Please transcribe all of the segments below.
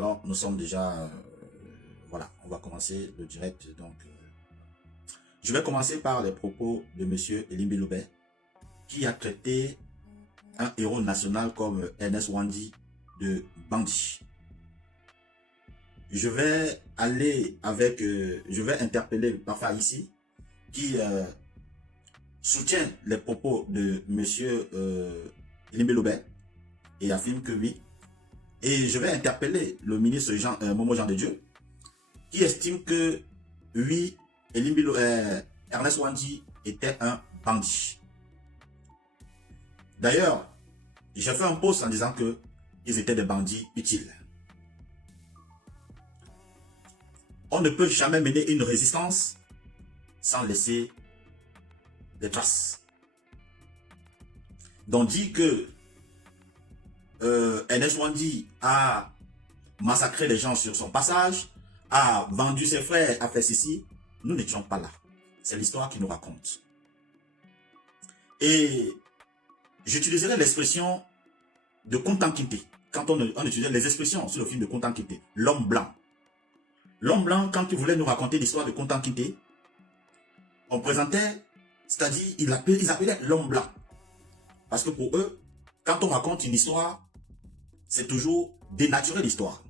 Alors, nous sommes déjà... voilà, on va commencer le direct. Donc, je vais commencer par les propos de M. Elimbe Loubet, qui a traité un héros national comme Ernest Wandi de bandit. Je vais aller avec... je vais interpeller Pafa ici, qui soutient les propos de M. Elimbe Loubet et affirme que oui. Et je vais interpeller le ministre Momo Jean de Dieu, qui estime que oui, Ernest Wandi était un bandit. D'ailleurs, j'ai fait un post en disant que ils étaient des bandits utiles. On ne peut jamais mener une résistance sans laisser des traces. Donc dit que Ernest Wandi a massacré les gens sur son passage, a vendu ses frères, a fait ceci. Nous n'étions pas là. C'est l'histoire qui nous raconte. Et j'utiliserai l'expression de Kunta Kinte. Quand on utilisait les expressions sur le film de Kunta Kinte, l'homme blanc. L'homme blanc, quand il voulait nous raconter l'histoire de Kunta Kinte, on présentait, c'est-à-dire, ils appelaient l'homme blanc. Parce que pour eux, quand on raconte une histoire, c'est toujours dénaturer l'histoire.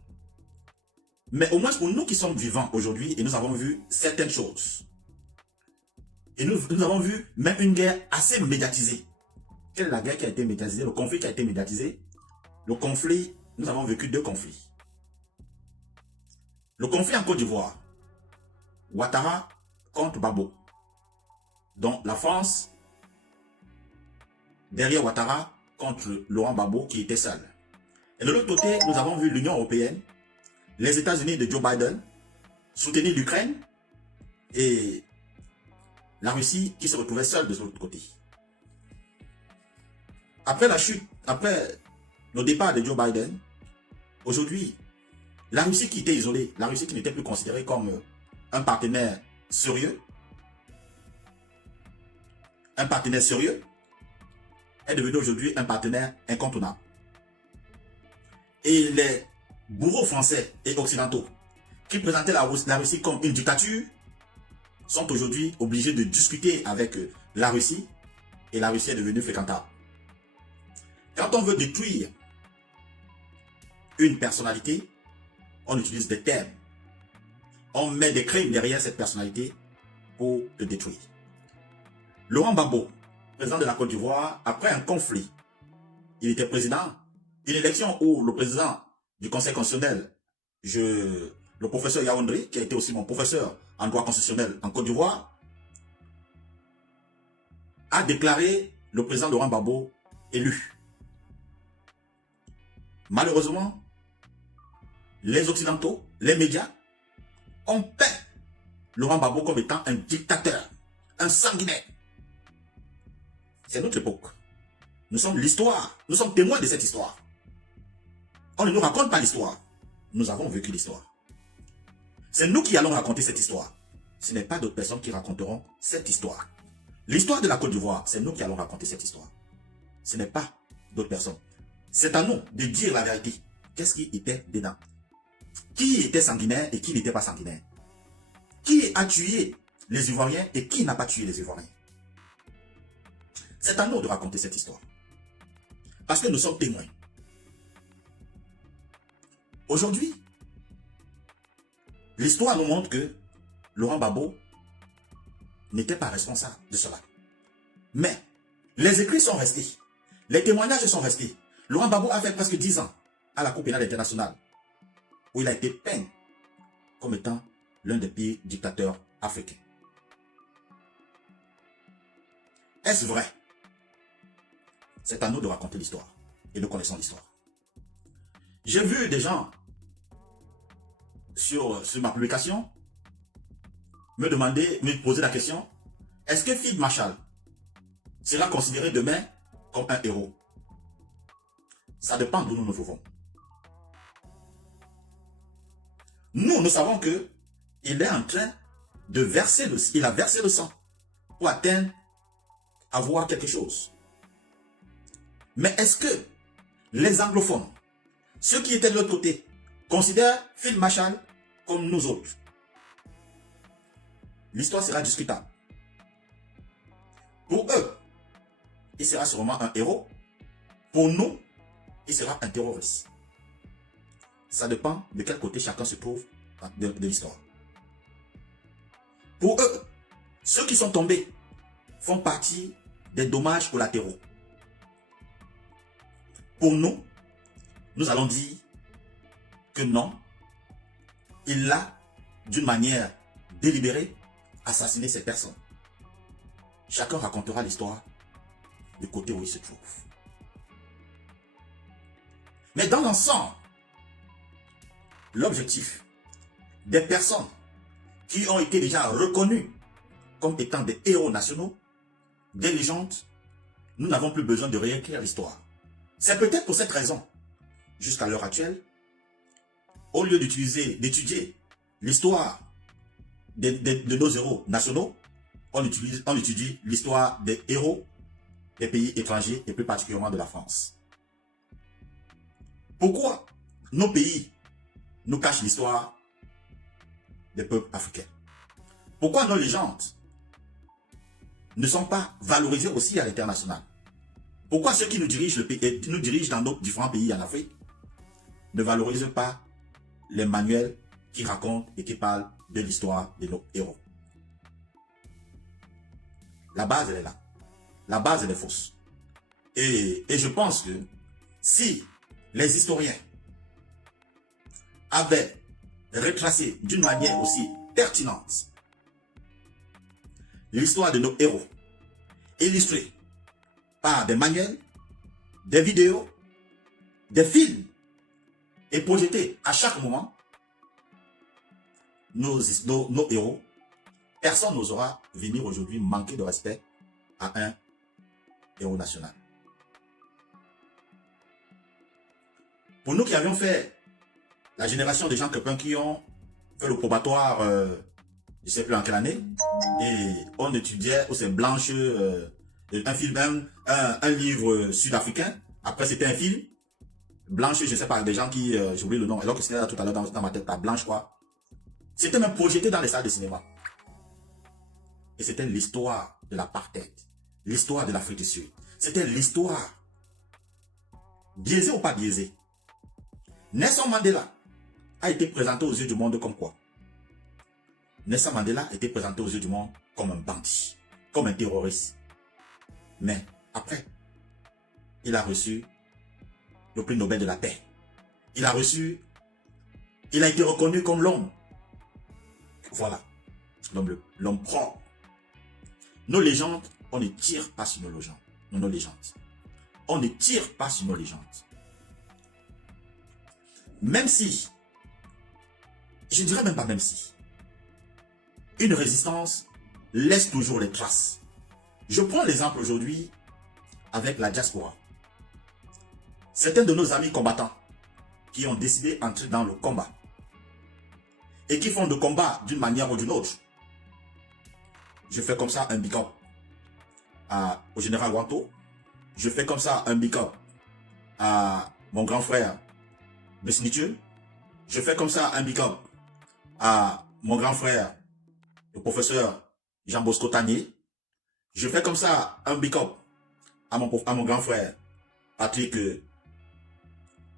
Mais au moins pour nous qui sommes vivants aujourd'hui, et nous avons vu certaines choses. Et nous avons vu même une guerre assez médiatisée. Quelle est la guerre qui a été médiatisée? Le conflit qui a été médiatisé. Le conflit, nous avons vécu deux conflits. Le conflit en Côte d'Ivoire. Ouattara contre Gbagbo. Donc la France, derrière Ouattara, contre Laurent Gbagbo qui était seul. Et de l'autre côté, nous avons vu l'Union européenne, les États-Unis de Joe Biden soutenir l'Ukraine et la Russie qui se retrouvait seule de l'autre côté. Après la chute, après le départ de Joe Biden, aujourd'hui, la Russie qui était isolée, la Russie qui n'était plus considérée comme un partenaire sérieux, est devenue aujourd'hui un partenaire incontournable. Et les bourreaux français et occidentaux qui présentaient la Russie comme une dictature sont aujourd'hui obligés de discuter avec la Russie et la Russie est devenue fréquentable. Quand on veut détruire une personnalité, on utilise des termes. On met des crimes derrière cette personnalité pour le détruire. Laurent Gbagbo, président de la Côte d'Ivoire, après un conflit, il était président. Une élection où le président du Conseil constitutionnel, le professeur Yaoundé, qui a été aussi mon professeur en droit constitutionnel en Côte d'Ivoire, a déclaré le président Laurent Gbagbo élu. Malheureusement, les Occidentaux, les médias, ont peint Laurent Gbagbo comme étant un dictateur, un sanguinaire. C'est notre époque. Nous sommes l'histoire, nous sommes témoins de cette histoire. On ne nous raconte pas l'histoire. Nous avons vécu l'histoire. C'est nous qui allons raconter cette histoire. Ce n'est pas d'autres personnes qui raconteront cette histoire. L'histoire de la Côte d'Ivoire, c'est nous qui allons raconter cette histoire. Ce n'est pas d'autres personnes. C'est à nous de dire la vérité. Qu'est-ce qui était dedans? Qui était sanguinaire et qui n'était pas sanguinaire? Qui a tué les Ivoiriens et qui n'a pas tué les Ivoiriens? C'est à nous de raconter cette histoire. Parce que nous sommes témoins. Aujourd'hui, l'histoire nous montre que Laurent Gbagbo n'était pas responsable de cela. Mais les écrits sont restés. Les témoignages sont restés. Laurent Gbagbo a fait presque 10 ans à la Cour pénale internationale où il a été peint comme étant l'un des pires dictateurs africains. Est-ce vrai? C'est à nous de raconter l'histoire et de connaître l'histoire. J'ai vu des gens sur ma publication me poser la question, est-ce que Field Marshall sera considéré demain comme un héros? Ça dépend d'où nous nous trouvons. Nous savons que il est en train de verser il a versé le sang pour avoir quelque chose. Mais est-ce que les anglophones, ceux qui étaient de l'autre côté, considèrent Phil Marshall comme nous autres. L'histoire sera discutable. Pour eux, il sera sûrement un héros. Pour nous, il sera un terroriste. Ça dépend de quel côté chacun se trouve de l'histoire. Pour eux, ceux qui sont tombés font partie des dommages collatéraux. Pour nous, nous allons dire que non, il a, d'une manière délibérée, assassiné ces personnes. Chacun racontera l'histoire du côté où il se trouve. Mais dans l'ensemble, l'objectif des personnes qui ont été déjà reconnues comme étant des héros nationaux, des légendes, nous n'avons plus besoin de réécrire l'histoire. C'est peut-être pour cette raison, jusqu'à l'heure actuelle, au lieu d'étudier l'histoire de nos héros nationaux, on étudie l'histoire des héros des pays étrangers et plus particulièrement de la France. Pourquoi nos pays nous cachent l'histoire des peuples africains? Pourquoi nos légendes ne sont pas valorisées aussi à l'international? Pourquoi ceux qui nous dirigent dans nos différents pays en Afrique ne valorisent pas les manuels qui racontent et qui parlent de l'histoire de nos héros? La base, elle est là. La base, elle est fausse. Et je pense que si les historiens avaient retracé d'une manière aussi pertinente l'histoire de nos héros, illustrée par des manuels, des vidéos, des films, et projetés à chaque moment, nos héros, personne n'osera venir aujourd'hui manquer de respect à un héros national. Pour nous qui avions fait la génération des gens qui ont fait le probatoire, je ne sais plus en quelle année, et on étudiait, c'est Blanche, un film, un livre sud-africain, après c'était un film, Blanche, je ne sais pas, des gens qui, j'ai oublié le nom, alors que c'était là tout à l'heure dans ma tête, la Blanche quoi. C'était même projeté dans les salles de cinéma. Et c'était l'histoire de l'apartheid, l'histoire de l'Afrique du Sud. C'était l'histoire, biaisée ou pas biaisée. Nelson Mandela a été présenté aux yeux du monde comme quoi? Nelson Mandela a été présenté aux yeux du monde comme un bandit, comme un terroriste. Mais après, il a reçu le prix Nobel de la paix. Il a été reconnu comme l'homme. Voilà, l'homme propre. Nos légendes, on ne tire pas sur nos légendes. On ne tire pas sur nos légendes. Même si, je ne dirais même pas même si, une résistance laisse toujours les traces. Je prends l'exemple aujourd'hui avec la diaspora. Certains de nos amis combattants qui ont décidé d'entrer dans le combat et qui font le combat d'une manière ou d'une autre. Je fais comme ça un big up au général Wanto. Je fais comme ça un big up à mon grand frère Besnitieux. Je fais comme ça un big up à mon grand frère, le professeur Jean Bosco Tanier. Je fais comme ça un big up à mon grand frère Patrick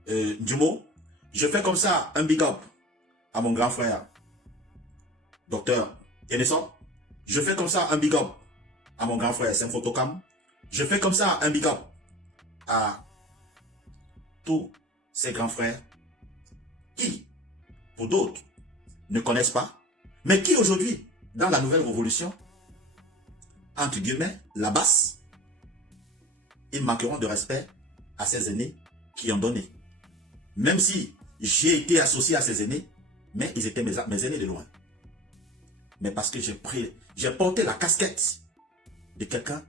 Dumo. Je fais comme ça un big up à mon grand frère Docteur Keneson. Je fais comme ça un big up à mon grand frère Semfotokam. Je fais comme ça un big up à tous ces grands frères qui, pour d'autres, ne connaissent pas, mais qui aujourd'hui, dans la nouvelle révolution, entre guillemets, la basse, ils manqueront de respect à ces aînés qui ont donné. Même si j'ai été associé à ces aînés, mais ils étaient mes aînés de loin. Mais parce que j'ai porté la casquette de quelqu'un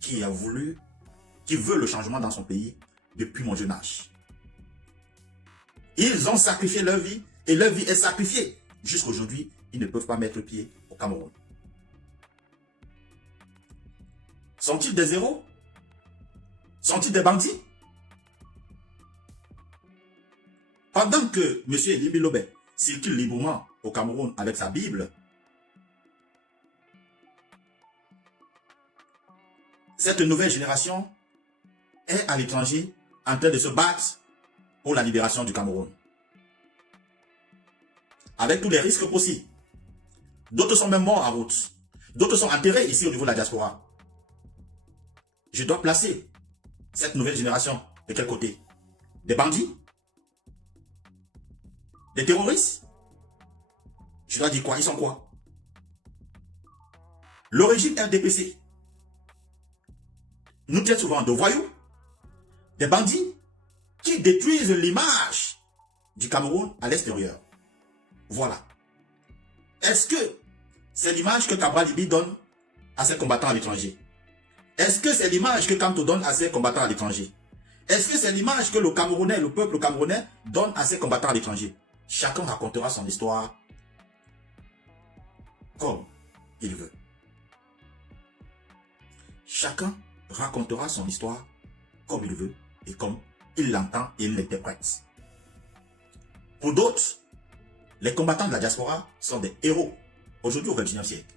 qui veut le changement dans son pays depuis mon jeune âge. Ils ont sacrifié leur vie et leur vie est sacrifiée. Jusqu'à aujourd'hui, ils ne peuvent pas mettre pied au Cameroun. Sont-ils des héros? Sont-ils des bandits? Pendant que M. Elimbi Lobé circule librement au Cameroun avec sa Bible, cette nouvelle génération est à l'étranger en train de se battre pour la libération du Cameroun. Avec tous les risques possibles. D'autres sont même morts en route. D'autres sont enterrés ici au niveau de la diaspora. Je dois placer cette nouvelle génération de quel côté? Des bandits? Des terroristes? Je dois dire quoi? Ils sont quoi? Le régime RDPC nous traite souvent de voyous, des bandits qui détruisent l'image du Cameroun à l'extérieur. Voilà. Est-ce que c'est l'image que Cabral Libi donne à ses combattants à l'étranger? Est-ce que c'est l'image que Kanto donne à ses combattants à l'étranger? Est-ce que c'est l'image que le Camerounais, le peuple camerounais donne à ses combattants à l'étranger? Chacun racontera son histoire comme il veut. Chacun racontera son histoire comme il veut et comme il l'entend et il l'interprète. Pour d'autres, les combattants de la diaspora sont des héros aujourd'hui au XXIe siècle.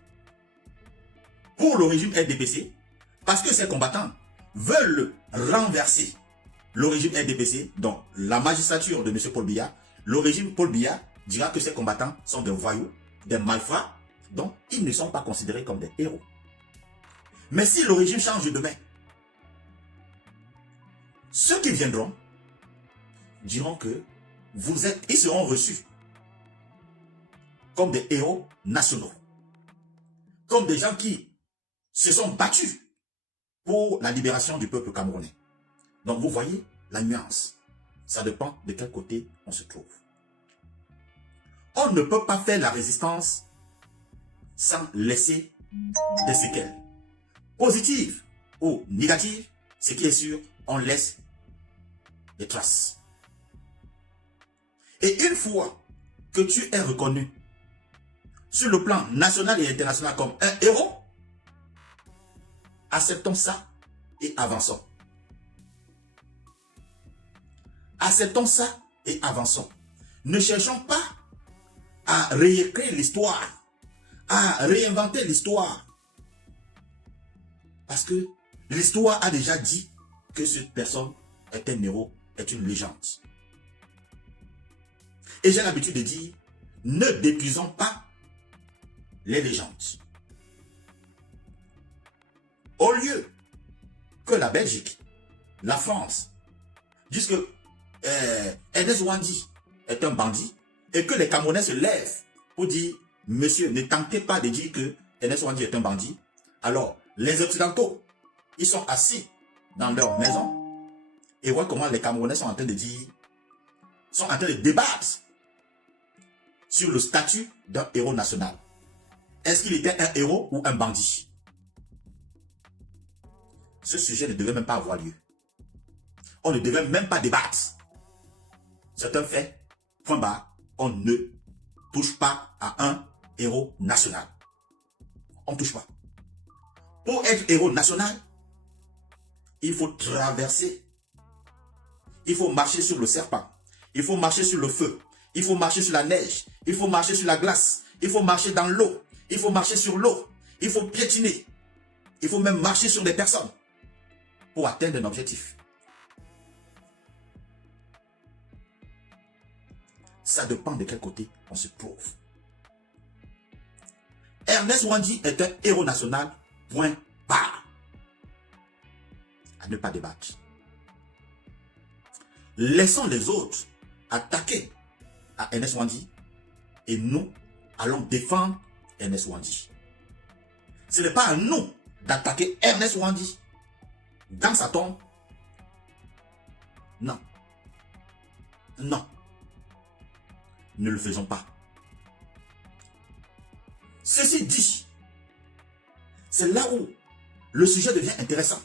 Pour le régime RDPC, parce que ces combattants veulent renverser le régime RDPC, donc la magistrature de M. Paul Biya, le régime Paul Biya dira que ces combattants sont des voyous, des malfrats, donc ils ne sont pas considérés comme des héros. Mais si le régime change de main, ceux qui viendront diront que ils seront reçus comme des héros nationaux, comme des gens qui se sont battus pour la libération du peuple camerounais. Donc vous voyez la nuance. Ça dépend de quel côté on se trouve. On ne peut pas faire la résistance sans laisser des séquelles. Positives ou négatives, ce qui est sûr, on laisse des traces. Et une fois que tu es reconnu sur le plan national et international comme un héros, acceptons ça et avançons. Acceptons ça et avançons. Ne cherchons pas à réécrire l'histoire, à réinventer l'histoire. Parce que l'histoire a déjà dit que cette personne est un héros, est une légende. Et j'ai l'habitude de dire, ne détruisons pas les légendes. Au lieu que la Belgique, la France, disent que Ernest Ouandi est un bandit et que les Camerounais se lèvent pour dire, monsieur, ne tentez pas de dire que Ernest Ouandi est un bandit. Alors, les Occidentaux, ils sont assis dans leur maison et voient comment les Camerounais sont en train de dire, sont en train de débattre sur le statut d'un héros national. Est-ce qu'il était un héros ou un bandit? Ce sujet ne devait même pas avoir lieu. On ne devait même pas débattre. C'est un fait. Point barre. On ne touche pas à un héros national. On ne touche pas. Pour être héros national, il faut traverser. Il faut marcher sur le serpent. Il faut marcher sur le feu. Il faut marcher sur la neige. Il faut marcher sur la glace. Il faut marcher dans l'eau. Il faut marcher sur l'eau. Il faut piétiner. Il faut même marcher sur des personnes pour atteindre un objectif. Ça dépend de quel côté on se trouve. Ernest Ouandi est un héros national, point barre. À ne pas débattre. Laissons les autres attaquer à Ernest Ouandi et nous allons défendre Ernest Ouandi. Ce n'est pas à nous d'attaquer Ernest Ouandi dans sa tombe. Non. Non. Ne le faisons pas. Ceci dit, c'est là où le sujet devient intéressant.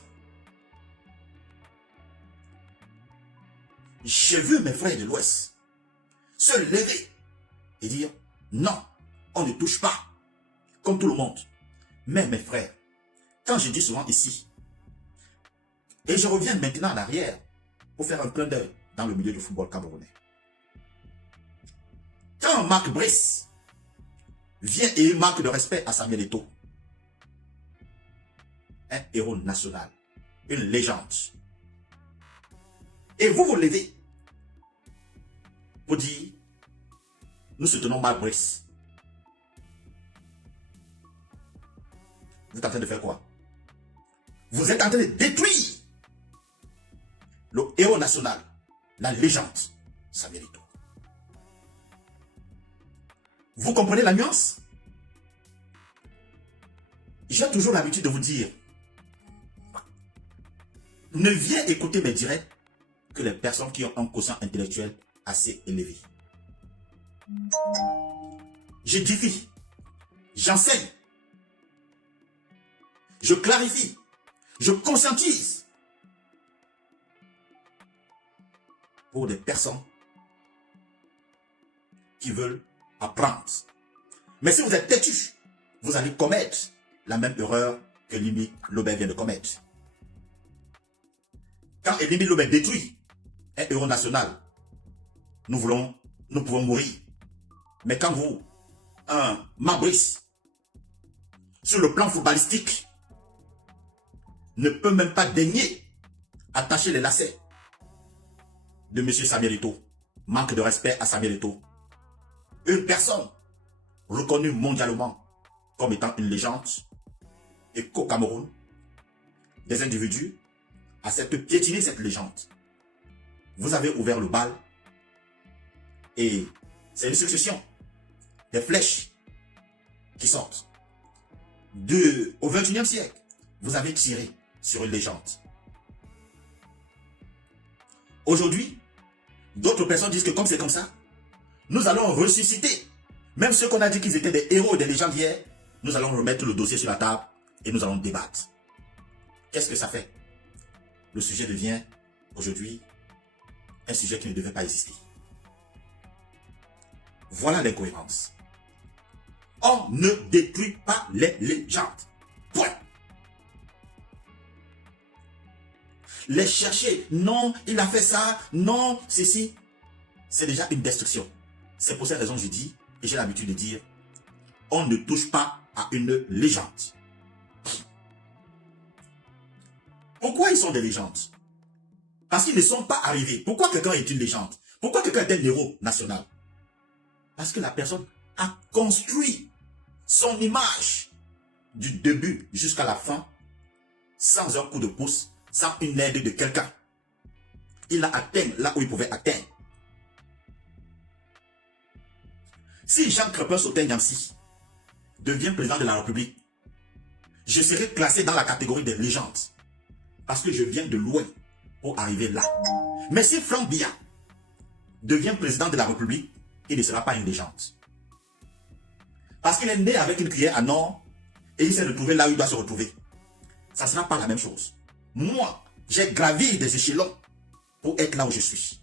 J'ai vu mes frères de l'Ouest se lever et dire non, on ne touche pas, comme tout le monde. Mais mes frères, quand je dis souvent ici, et je reviens maintenant en arrière pour faire un clin d'œil dans le milieu du football camerounais. quand Marc Brice vient et il manque de respect à Samuel Eto'o, un héros national, une légende, et vous vous levez pour dire, nous soutenons Marc Brice, vous êtes en train de faire quoi? Vous êtes en train de détruire le héros national, la légende, Samuel Eto'o. Vous comprenez la nuance? J'ai toujours l'habitude de vous dire, ne viens écouter mes directs que les personnes qui ont un quotient intellectuel assez élevé. J'édifie, j'enseigne, je clarifie, je conscientise pour des personnes qui veulent apprendre. Mais si vous êtes têtu, vous allez commettre la même erreur que Limi Lobé vient de commettre. Quand Limi Lobé détruit un héros national, nous pouvons mourir. Mais quand vous, un Mabrice, sur le plan footballistique, ne peut même pas daigner attacher les lacets de M. Samuel Eto'o, manque de respect à Samuel Eto'o, une personne reconnue mondialement comme étant une légende, et qu'au Cameroun, des individus acceptent de piétiner cette légende. Vous avez ouvert le bal et c'est une succession des flèches qui sortent. Au XXIe siècle, vous avez tiré sur une légende. Aujourd'hui, d'autres personnes disent que comme c'est comme ça, nous allons ressusciter. Même ceux qu'on a dit qu'ils étaient des héros et des légendes hier, nous allons remettre le dossier sur la table et nous allons débattre. Qu'est-ce que ça fait? Le sujet devient aujourd'hui un sujet qui ne devait pas exister. Voilà l'incohérence. On ne détruit pas les légendes. Point. Les chercher, non, il a fait ça, non, ceci, c'est déjà une destruction. C'est pour cette raison que je dis, et j'ai l'habitude de dire, on ne touche pas à une légende. Pourquoi ils sont des légendes? Parce qu'ils ne sont pas arrivés. Pourquoi quelqu'un est une légende? Pourquoi quelqu'un est un héros national? Parce que la personne a construit son image du début jusqu'à la fin sans un coup de pouce, sans une aide de quelqu'un. Il a atteint là où il pouvait atteindre. Si Jean Crépin Sautin-Niamsi devient président de la République, je serai classé dans la catégorie des légendes. Parce que je viens de loin pour arriver là. Mais si Franck Biya devient président de la République, il ne sera pas une légende. Parce qu'il est né avec une cuillère à nord et il s'est retrouvé là où il doit se retrouver. Ça ne sera pas la même chose. Moi, j'ai gravi des échelons pour être là où je suis.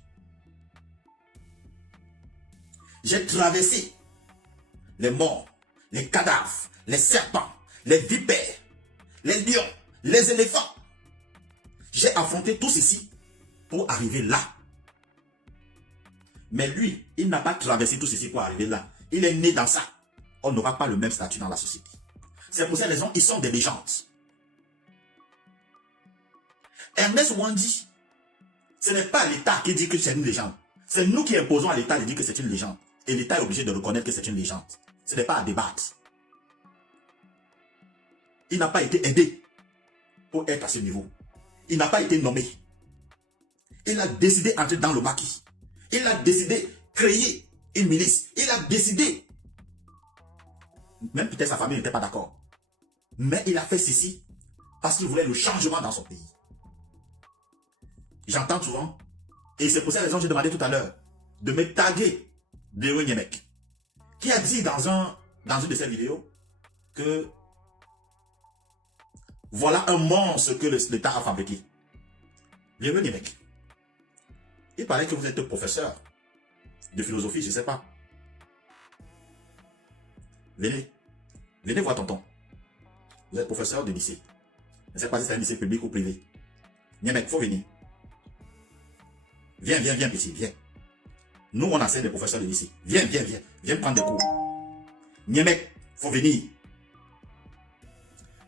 J'ai traversé les morts, les cadavres, les serpents, les vipères, les lions, les éléphants. J'ai affronté tout ceci pour arriver là. Mais lui, il n'a pas traversé tout ceci pour arriver là. Il est né dans ça. On n'aura pas le même statut dans la société. C'est pour cette raison ils sont des légendes. Ernest Ouandi, ce n'est pas l'État qui dit que c'est une légende. C'est nous qui imposons à l'État de dire que c'est une légende. Et l'État est obligé de reconnaître que c'est une légende. Ce n'est pas à débattre. Il n'a pas été aidé pour être à ce niveau. Il n'a pas été nommé. Il a décidé d'entrer dans le maquis. Il a décidé de créer une milice. Il a décidé. Même peut-être sa famille n'était pas d'accord. Mais il a fait ceci parce qu'il voulait le changement dans son pays. J'entends souvent, et c'est pour cette raison que j'ai demandé tout à l'heure, de me taguer Léo Niemek, qui a dit dans une de ses vidéos que voilà un monstre que l'État a fabriqué. Léo Niemek, il paraît que vous êtes professeur de philosophie, je ne sais pas. Venez voir tonton. Vous êtes professeur de lycée. Je ne sais pas si c'est un lycée public ou privé. Niemek, il faut venir. Viens, petit, viens. Nous, on enseigne les professeurs de lycée. Viens, viens, viens. Viens prendre des cours. Niemek, faut venir.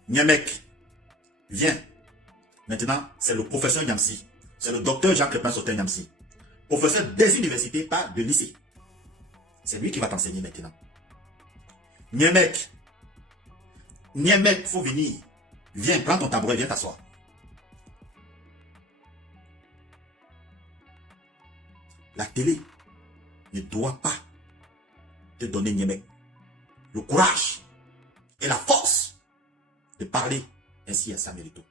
Niemek, viens. Maintenant, c'est le professeur Niamsi. C'est le docteur Jean-Crépin Sautin Niamsi. Professeur des universités, pas de lycée. C'est lui qui va t'enseigner maintenant. Niemek. Niemek, faut venir. Viens, prends ton tabouret, viens t'asseoir. La télé ne doit pas te donner Niemek le courage et la force de parler ainsi à Samuel Eto'o.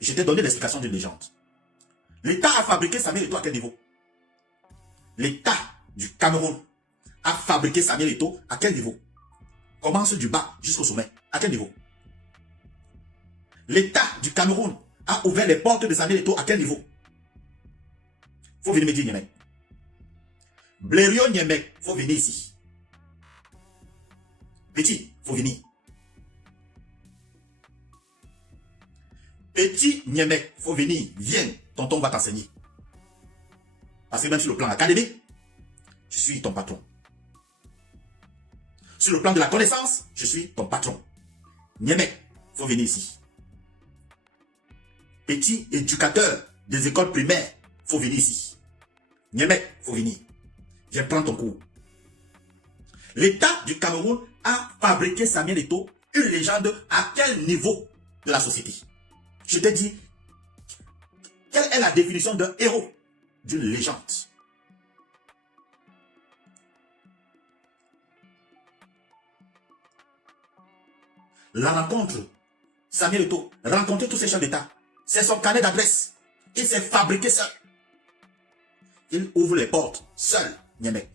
Je t'ai donné l'explication d'une légende. L'État a fabriqué Samuel Eto'o à quel niveau? L'État du Cameroun a fabriqué Samuel Eto'o à quel niveau? Commence du bas jusqu'au sommet. À quel niveau? L'État du Cameroun a ouvert les portes de Samuel Eto'o à quel niveau? Faut venir me dire Niemek. Blériot Niemek, faut venir ici. Petit, faut venir. Petit Niemek, faut venir. Viens, tonton va t'enseigner. Parce que même sur le plan académique, je suis ton patron. Sur le plan de la connaissance, je suis ton patron. Niemek, faut venir ici. Petit éducateur des écoles primaires, faut venir ici. Niemek, faut venir. Viens prendre ton cours. L'État du Cameroun a fabriqué Samuel Eto'o, une légende à quel niveau de la société? Je t'ai dit, quelle est la définition d'un héros, d'une légende? La rencontre, Samuel Eto'o, rencontrer tous ces chefs d'État, c'est son carnet d'adresse. Il s'est fabriqué seul. Il ouvre les portes seul, Niemek.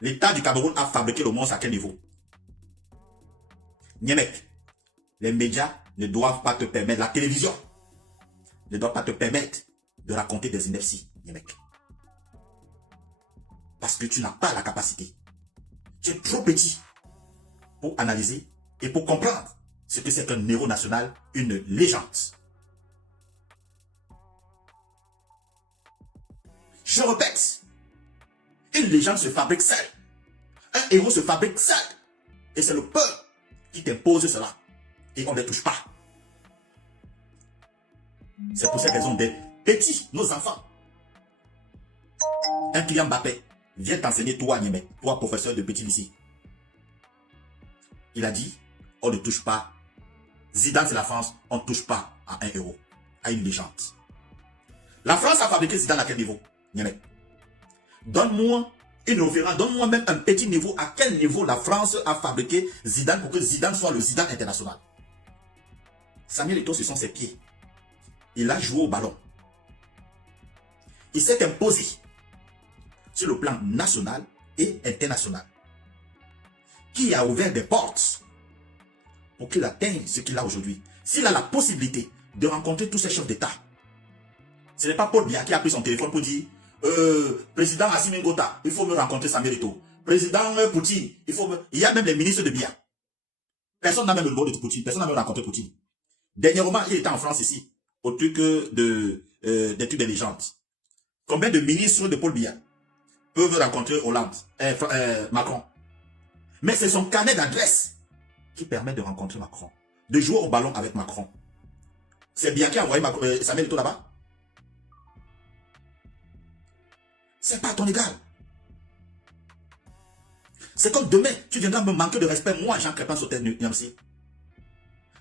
L'État du Cameroun a fabriqué le monstre à quel niveau? Niemek, les médias ne doivent pas te permettre, la télévision ne doit pas te permettre de raconter des inepties, Niemek. Parce que tu n'as pas la capacité. Tu es trop petit pour analyser et pour comprendre ce que c'est qu'un héros national, une légende. Je répète, une légende se fabrique seule. Un héros se fabrique seul. Et c'est le peuple qui t'impose cela. Et on ne les touche pas. C'est pour cette raison des petits, nos enfants. Un client Mbappé vient t'enseigner, toi, Niemek, toi, professeur de petit lycée. Il a dit, on ne touche pas. Zidane, c'est la France, on ne touche pas à un héros, à une légende. La France a fabriqué Zidane à quel niveau, Niemek? Donne-moi une référence, donne-moi même un petit niveau. À quel niveau la France a fabriqué Zidane pour que Zidane soit le Zidane international? Samuel Eto'o, ce sont ses pieds. Il a joué au ballon. Il s'est imposé sur le plan national et international. Qui a ouvert des portes pour qu'il atteigne ce qu'il a aujourd'hui. S'il a la possibilité de rencontrer tous ces chefs d'État, ce n'est pas Paul Biya qui a pris son téléphone pour dire président Assimi Goïta, il faut me rencontrer Samuel Eto'o. Président Poutine, il y a même les ministres de Biya. Personne n'a même le numéro de Poutine, personne n'a même rencontré Poutine. Dernièrement, il était en France ici, au truc des trucs de légendes. Combien de ministres de Paul Biya peuvent rencontrer Hollande, Macron? Mais c'est son carnet d'adresse qui permet de rencontrer Macron, de jouer au ballon avec Macron. C'est Biya qui a envoyé Samuel Eto'o là-bas. C'est pas à ton égal. C'est comme demain, tu viendras me manquer de respect, moi, Jean-Crépin Sautin Niamsi.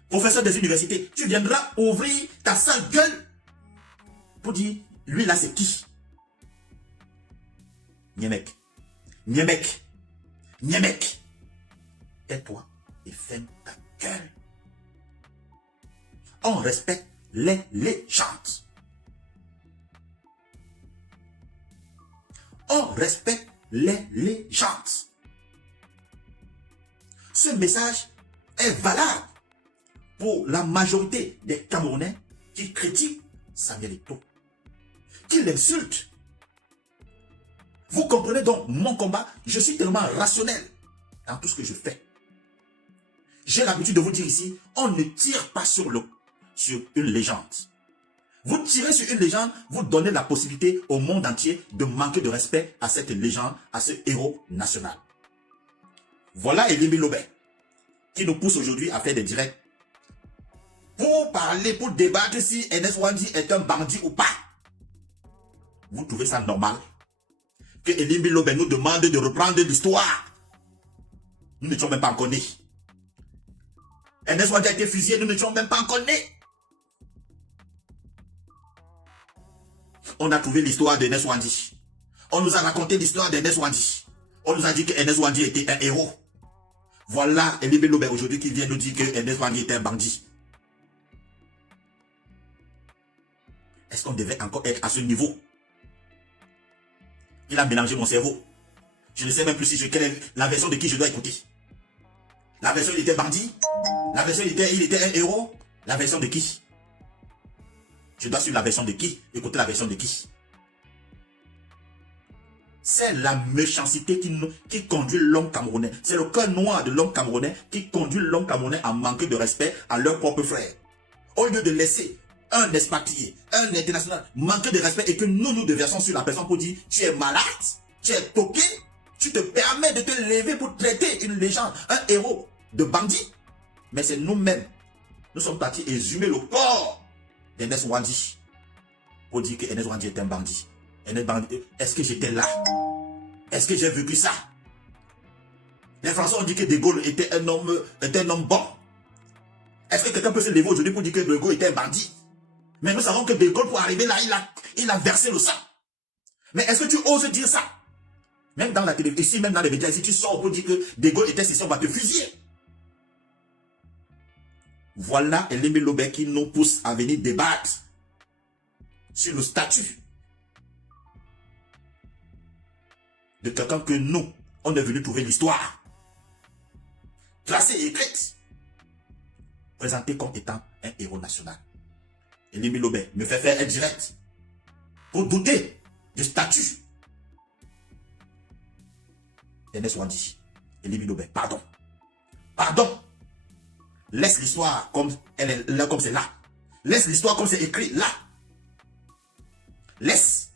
Professeur des universités, tu viendras ouvrir ta sale gueule pour dire, lui là c'est qui? Niemek. Niemek. Niemek. Tais-toi et ferme ta gueule. On respecte les légendes. On respecte les légendes. Ce message est valable pour la majorité des Camerounais qui critiquent Samuel Eto'o, qui l'insultent. Vous comprenez donc mon combat? Je suis tellement rationnel dans tout ce que je fais. J'ai l'habitude de vous dire ici, on ne tire pas sur une légende. Vous tirez sur une légende, vous donnez la possibilité au monde entier de manquer de respect à cette légende, à ce héros national. Voilà Elimbi Lobé, qui nous pousse aujourd'hui à faire des directs pour parler, pour débattre si Ernest Ouandji est un bandit ou pas. Vous trouvez ça normal que Elimbi Lobé nous demande de reprendre l'histoire? Nous n'étions même pas encore nés. Ernest Ouandji a été fusillé, nous n'étions même pas encore nés. On a trouvé l'histoire d'Ernest Ouandji. On nous a raconté l'histoire d'Ernest Ouandji. On nous a dit que Ernest Ouandji était un héros. Voilà Elimbi Lobé aujourd'hui qui vient nous dire que Ernest Ouandji était un bandit. Est-ce qu'on devait encore être à ce niveau? Il a mélangé mon cerveau. Je ne sais même plus si quelle est la version de qui je dois écouter. La version il était bandit? La version il était un héros? La version de qui? Je dois suivre la version de qui? Écouter la version de qui? C'est la méchanceté qui conduit l'homme camerounais. C'est le cœur noir de l'homme camerounais qui conduit l'homme camerounais à manquer de respect à leurs propres frères. Au lieu de laisser un expatrié, un international manquer de respect et que nous déversons sur la personne pour dire tu es malade, tu es toqué, tu te permets de te lever pour traiter une légende, un héros de bandit. Mais c'est nous-mêmes. Nous sommes partis exhumer le corps d'Ernest Ouandji pour dire que Ernest Ouandji est un bandit. Est-ce que j'étais là? Est-ce que j'ai vécu ça? Les Français ont dit que De Gaulle était un homme bon. Est-ce que quelqu'un peut se lever aujourd'hui pour dire que De Gaulle était un bandit? Mais nous savons que De Gaulle, pour arriver là, il a versé le sang. Mais est-ce que tu oses dire ça? Même dans la télévision, ici, même dans les médias, ici, tu sors pour dire que De Gaulle était ceci, on va te fusiller. Voilà Elimbi Lobé qui nous pousse à venir débattre sur le statut de quelqu'un que nous, on est venu trouver l'histoire. Classée et écrite. Présenté comme étant un héros national. Elimbi Lobé me fait faire un direct pour douter du statut d'Ernest Ouandji. Elimbi Lobé, pardon. Pardon. Laisse l'histoire comme elle est là, comme c'est là. Laisse l'histoire comme c'est écrit là. Laisse.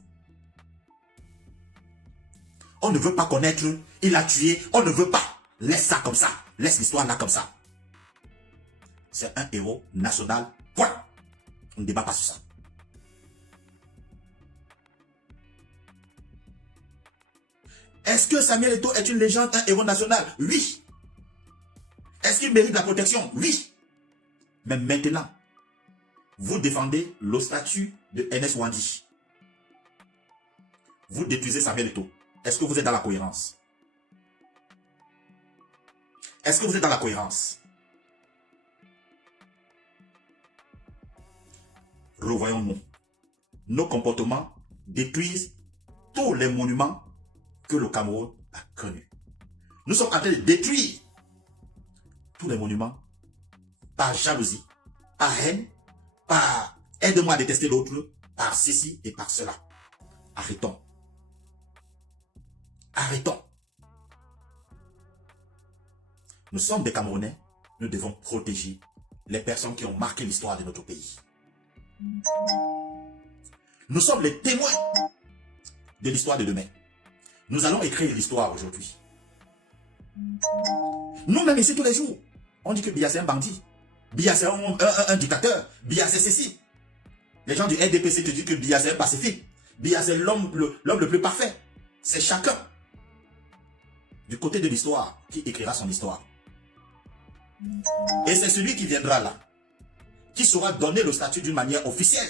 On ne veut pas connaître, il a tué, on ne veut pas. Laisse ça comme ça. Laisse l'histoire là comme ça. C'est un héros national. Point. On ne débat pas sur ça. Est-ce que Samuel Eto'o est une légende, un héros national? Oui. Est-ce qu'il mérite la protection? Oui. Mais maintenant, vous défendez le statut de Ernest Ouandji. Vous détruisez Samuel Eto'o. Est-ce que vous êtes dans la cohérence? Est-ce que vous êtes dans la cohérence? Revoyons-nous. Nos comportements détruisent tous les monuments que le Cameroun a connus. Nous sommes en train de détruire tous les monuments par jalousie, par haine, par aide-moi à détester l'autre, par ceci et par cela. Arrêtons. Arrêtons. Nous sommes des Camerounais, nous devons protéger les personnes qui ont marqué l'histoire de notre pays. Nous sommes les témoins de l'histoire de demain. Nous allons écrire l'histoire aujourd'hui. Nous-mêmes ici tous les jours, on dit que Biya c'est un bandit. Biya c'est un dictateur. Biya c'est ceci. Les gens du RDPC te disent que Biya c'est un pacifique. Biya c'est l'homme le plus parfait. C'est chacun du côté de l'histoire qui écrira son histoire. Et c'est celui qui viendra là, qui saura donner le statut d'une manière officielle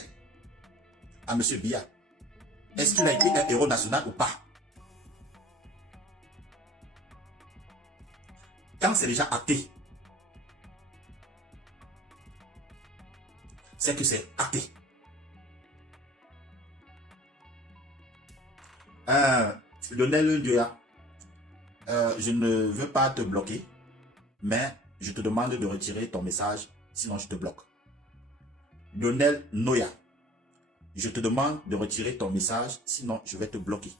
à M. Biya. Est-ce qu'il a été un héros national ou pas? Quand c'est déjà acté, c'est que c'est acté. Lionel Ndoya, je ne veux pas te bloquer, mais je te demande de retirer ton message, sinon je te bloque. Lionel Noya, je te demande de retirer ton message, sinon je vais te bloquer.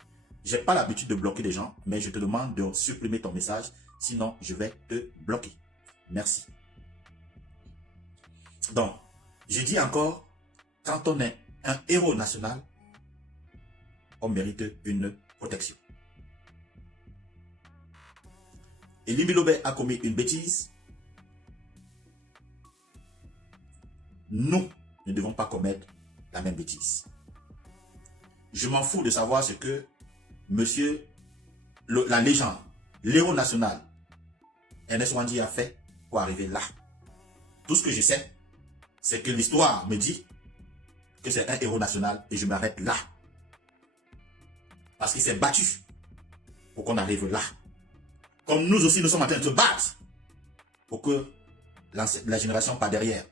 Je n'ai pas l'habitude de bloquer les gens, mais je te demande de supprimer ton message, sinon je vais te bloquer. Merci. Donc, je dis encore, quand on est un héros national, on mérite une protection. Et Limbi a commis une bêtise. Nous ne devons pas commettre la même bêtise. Je m'en fous de savoir ce que monsieur, la légende, l'héros national, Ernest Ouandji a fait pour arriver là. Tout ce que je sais, c'est que l'histoire me dit que c'est un héros national et je m'arrête là. Parce qu'il s'est battu pour qu'on arrive là. Comme nous aussi, nous sommes en train de se battre pour que la génération par derrière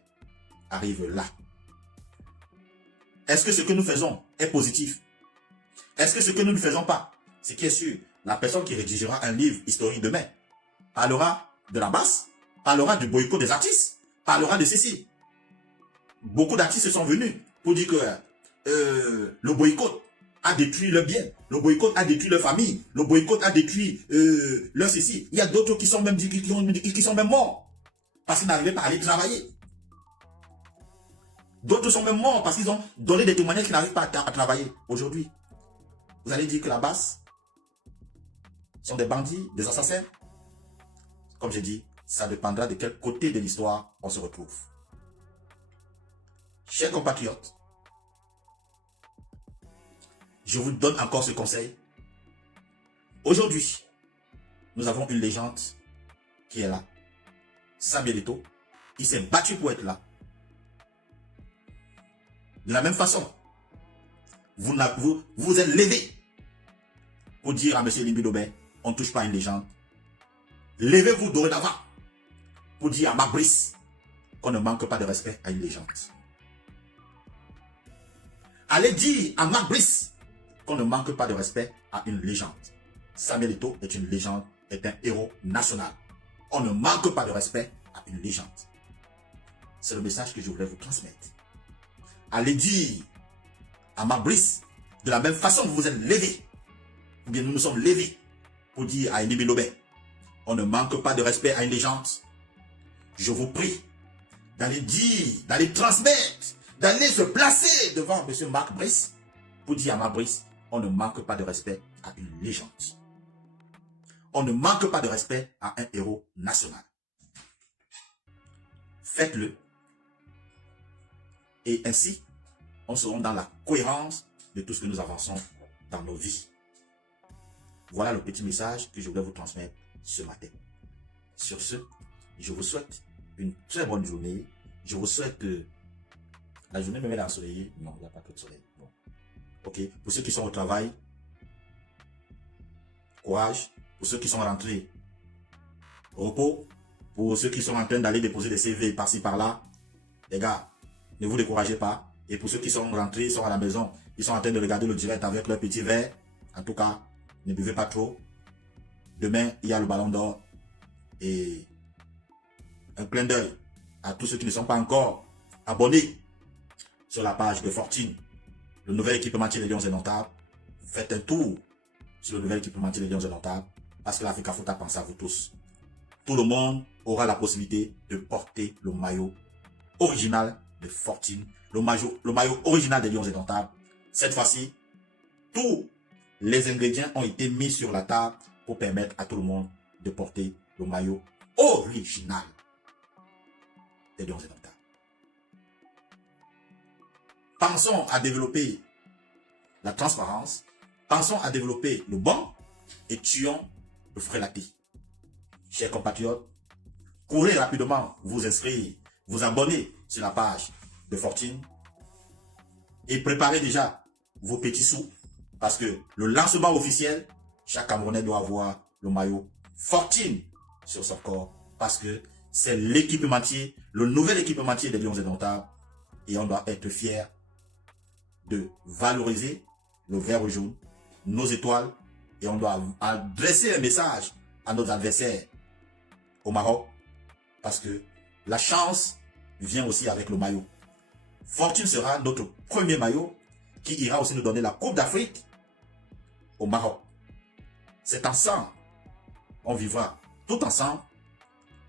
arrive là. Est-ce que ce que nous faisons est positif? Est-ce que ce que nous ne faisons pas, ce qui est sûr, la personne qui rédigera un livre historique demain parlera de la basse, parlera du boycott des artistes, parlera de ceci. Beaucoup d'artistes sont venus pour dire que le boycott a détruit leur bien, le boycott a détruit leur famille, le boycott a détruit leur ceci. Il y a d'autres qui sont même qui sont même morts parce qu'ils n'arrivaient pas à aller travailler. D'autres sont même morts parce qu'ils ont donné des témoignages qui n'arrivent pas à travailler. Aujourd'hui, vous allez dire que la basse sont des bandits, des assassins. Comme j'ai dit, ça dépendra de quel côté de l'histoire on se retrouve. Chers compatriotes, je vous donne encore ce conseil. Aujourd'hui, nous avons une légende qui est là. Samuel Eto'o, il s'est battu pour être là. De la même façon, vous êtes levé pour dire à M. Limbi Dobé, on ne touche pas à une légende. Levez-vous dorénavant pour dire à Marc Brice qu'on ne manque pas de respect à une légende. Allez dire à Marc Brice qu'on ne manque pas de respect à une légende. Samuel Eto'o est une légende, est un héros national. On ne manque pas de respect à une légende. C'est le message que je voulais vous transmettre. Allez dire à Marc Brice, de la même façon que vous vous êtes levés, ou bien nous nous sommes levés pour dire à Limbi Dobé, on ne manque pas de respect à une légende. Je vous prie d'aller dire, d'aller transmettre, d'aller se placer devant M. Marc Brice pour dire à Marc Brice, on ne manque pas de respect à une légende. On ne manque pas de respect à un héros national. Faites-le. Et ainsi, on sera dans la cohérence de tout ce que nous avançons dans nos vies. Voilà le petit message que je voulais vous transmettre ce matin. Sur ce, je vous souhaite une très bonne journée. Je vous souhaite que la journée me met ensoleillée. Non, il n'y a pas trop de soleil. Bon. Ok. Pour ceux qui sont au travail, courage. Pour ceux qui sont rentrés, repos. Pour ceux qui sont en train d'aller déposer des CV par-ci par-là, les gars, ne vous découragez pas. Et pour ceux qui sont rentrés, sont à la maison, ils sont en train de regarder le direct avec leur petit verre. En tout cas, ne buvez pas trop. Demain, il y a le ballon d'or. Et un clin d'œil à tous ceux qui ne sont pas encore abonnés sur la page de Fortune, le nouvel équipementier des Lions Indomptables. Faites un tour sur le nouvel équipementier des Lions Indomptables parce que l'Africa Foot a pensé à vous tous. Tout le monde aura la possibilité de porter le maillot original de Fortune, le maillot original des Lions Indomptables. Cette fois-ci, tous les ingrédients ont été mis sur la table pour permettre à tout le monde de porter le maillot original des Lions Indomptables. Pensons à développer la transparence, pensons à développer le bon et tuons le frélaté. Chers compatriotes, courez rapidement vous inscrire, vous abonner sur la page de Fortune et préparez déjà vos petits sous parce que le lancement officiel, chaque Camerounais doit avoir le maillot Fortune sur son corps parce que c'est l'équipementier, le nouvel équipementier des Lions Indomptables et on doit être fiers de valoriser le vert jaune, nos étoiles et on doit adresser un message à nos adversaires au Maroc parce que la chance vient aussi avec le maillot. Fortune sera notre premier maillot qui ira aussi nous donner la Coupe d'Afrique au Maroc. C'est ensemble, on vivra tout ensemble,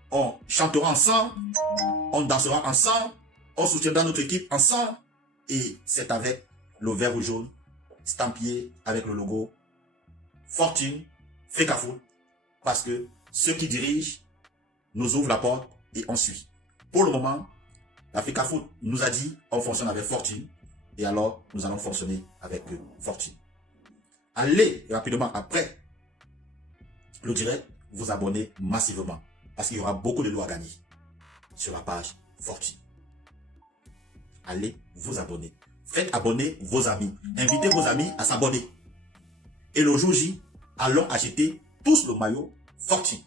on chantera ensemble, on dansera ensemble, on soutiendra notre équipe ensemble Et c'est avec le vert ou jaune, stampillé avec le logo Fortune, Fecafoot, parce que ceux qui dirigent nous ouvrent la porte et on suit. Pour le moment, la Fecafoot nous a dit on fonctionne avec Fortune et alors nous allons fonctionner avec Fortune. Allez rapidement après le direct, vous abonner massivement parce qu'il y aura beaucoup de lots à gagner sur la page Fortune. Allez vous abonner. Faites abonner vos amis. Invitez vos amis à s'abonner. Et le jour J, allons acheter tous le maillot Fortune.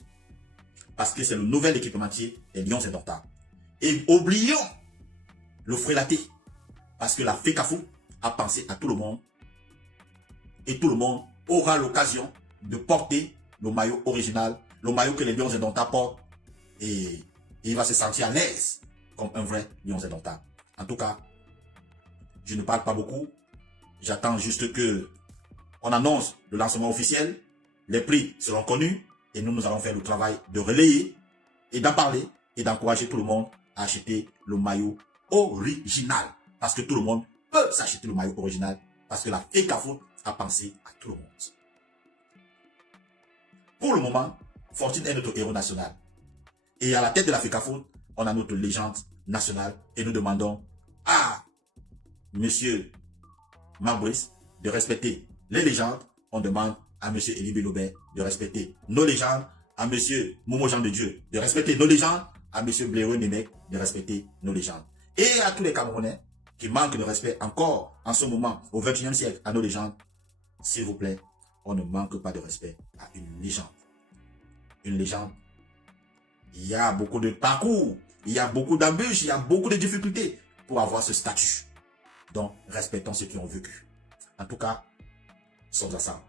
Parce que c'est le nouvel équipementier des Lions Indomptables. Et oublions le frélaté. Parce que la Fecafoot a pensé à tout le monde. Et tout le monde aura l'occasion de porter le maillot original. Le maillot que les Lions Indomptables portent. Et il va se sentir à l'aise comme un vrai Lions Indomptables. En tout cas, je ne parle pas beaucoup. J'attends juste que on annonce le lancement officiel. Les prix seront connus. Et nous allons faire le travail de relayer et d'en parler et d'encourager tout le monde à acheter le maillot original. Parce que tout le monde peut s'acheter le maillot original. Parce que la Fecafoot a pensé à tout le monde. Pour le moment, Fortune est notre héros national. Et à la tête de la Fecafoot, on a notre légende nationale. Et nous demandons à Monsieur Maurice de respecter les légendes. On demande à Monsieur Elie Belobert de respecter nos légendes, à Monsieur Momo Jean de Dieu de respecter nos légendes, à Monsieur Blaireau Nemec de respecter nos légendes. Et à tous les Camerounais qui manquent de respect encore en ce moment, au XXIe siècle, à nos légendes, s'il vous plaît, on ne manque pas de respect à une légende. Une légende, il y a beaucoup de parcours, il y a beaucoup d'embûches, il y a beaucoup de difficultés pour avoir ce statut. Donc, respectons ceux qui ont vécu. En tout cas, sommes ensemble.